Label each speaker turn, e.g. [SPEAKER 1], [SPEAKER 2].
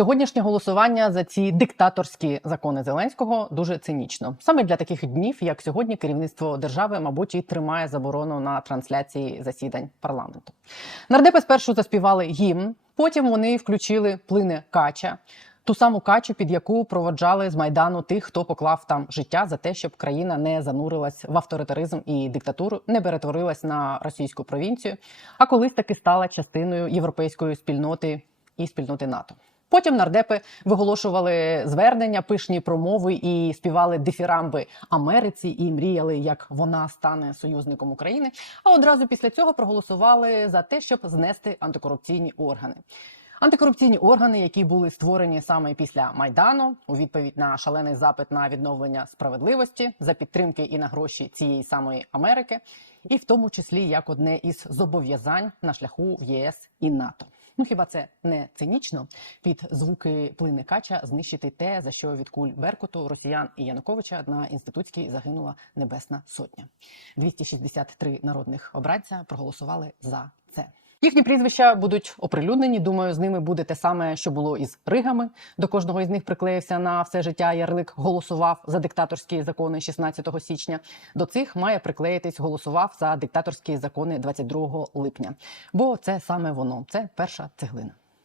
[SPEAKER 1] Сьогоднішнє голосування за ці диктаторські закони Зеленського дуже цинічно. Саме для таких днів, як сьогодні, керівництво держави, мабуть, і тримає заборону на трансляції засідань парламенту. Нардепи спершу заспівали гімн, потім вони включили плине кача. Ту саму качу, під яку проводжали з майдану тих, хто поклав там життя за те, щоб країна не занурилась в авторитаризм і диктатуру, не перетворилась на російську провінцію, а колись таки стала частиною європейської спільноти і спільноти НАТО. Потім нардепи виголошували звернення, пишні промови і співали дифірамби Америці і мріяли, як вона стане союзником України. А одразу після цього проголосували за те, щоб знести антикорупційні органи. Антикорупційні органи, які були створені саме після майдану, у відповідь на шалений запит на відновлення справедливості за підтримки і на гроші цієї самої Америки, і в тому числі як одне із зобов'язань на шляху в ЄС і НАТО. Ну хіба це не цинічно під звуки плини кача знищити те, за що від куль Беркуту, Росіян і Януковича на інститутській загинула Небесна Сотня. 263 народних обранця проголосували за це. Їхні прізвища будуть оприлюднені. Думаю, з ними буде те саме, що було із Ригами. До кожного із них приклеївся на все життя. Ярлик голосував за диктаторські закони 16 січня. До цих має приклеїтись голосував за диктаторські закони 22 липня. Бо це саме воно, це перша цеглина.